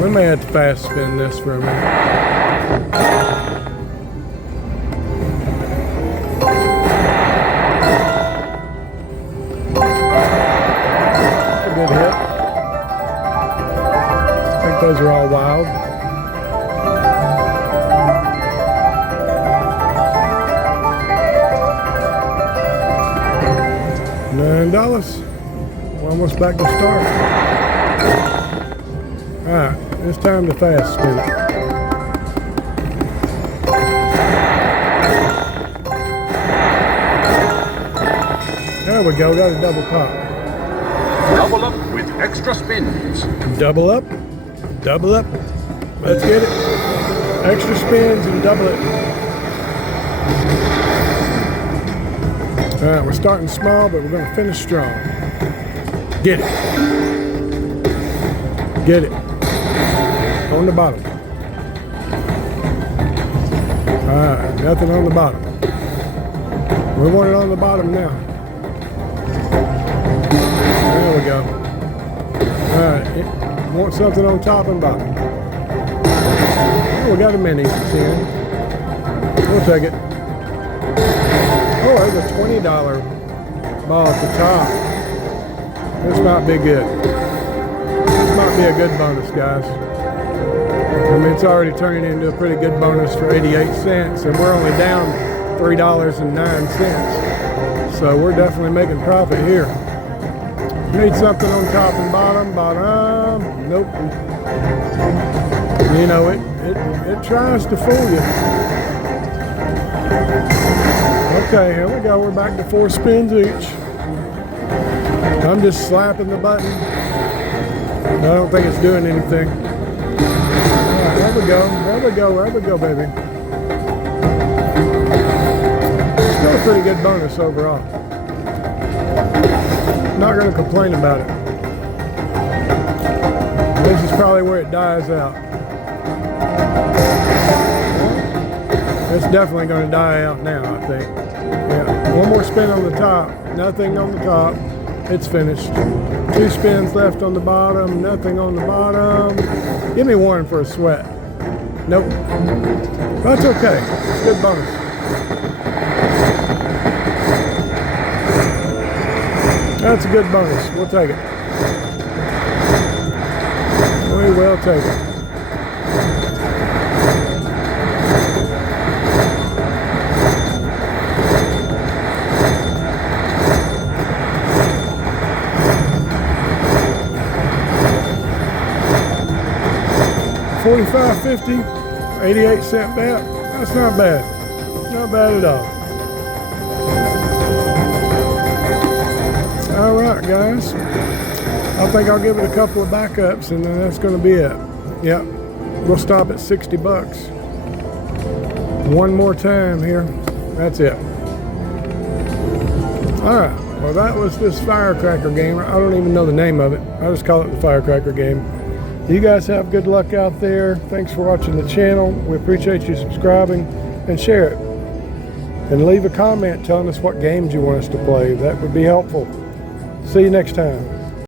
We may have to fast spin this for a minute. A good hit. I think those are all wild. $9. We're almost back to start. Alright, it's time to fast spin it. There we go, got a double pop. Double up with extra spins. Double up, double up. Let's get it. Extra spins and double it. Alright, we're starting small, but we're going to finish strong. Get it. Get it. On the bottom. Alright, nothing on the bottom. We want it on the bottom now. There we go. Alright, want something on top and bottom. Oh, we got a mini 10. We'll take it. Oh, there's a $20 ball at the top. This might be good. This might be a good bonus, guys. I mean, it's already turning into a pretty good bonus for 88 cents, and we're only down $3.09. So we're definitely making profit here. Need something on top and bottom. Bottom. Nope. You know, it tries to fool you. Okay, here we go. We're back to 4 spins each. I'm just slapping the button. I don't think it's doing anything. Alright, there we go. There we go. There we go, baby. Still a pretty good bonus overall. Not going to complain about it. This is probably where it dies out. It's definitely going to die out now, I think. Yeah, one more spin on the top. Nothing on the top. It's finished. 2 spins left on the bottom. Nothing on the bottom. Give me one for a sweat. Nope. That's okay. It's a good bonus. That's a good bonus. We'll take it. We will take it. $45.50, 88-cent bet. That's not bad. Not bad at all. All right, guys. I think I'll give it a couple of backups, and then that's going to be it. Yep. We'll stop at 60 bucks. One more time here. That's it. All right. Well, that was this Firecracker game. I don't even know the name of it. I just call it the Firecracker game. You guys have good luck out there. Thanks for watching the channel. We appreciate you subscribing, and share it. And leave a comment telling us what games you want us to play. That would be helpful. See you next time.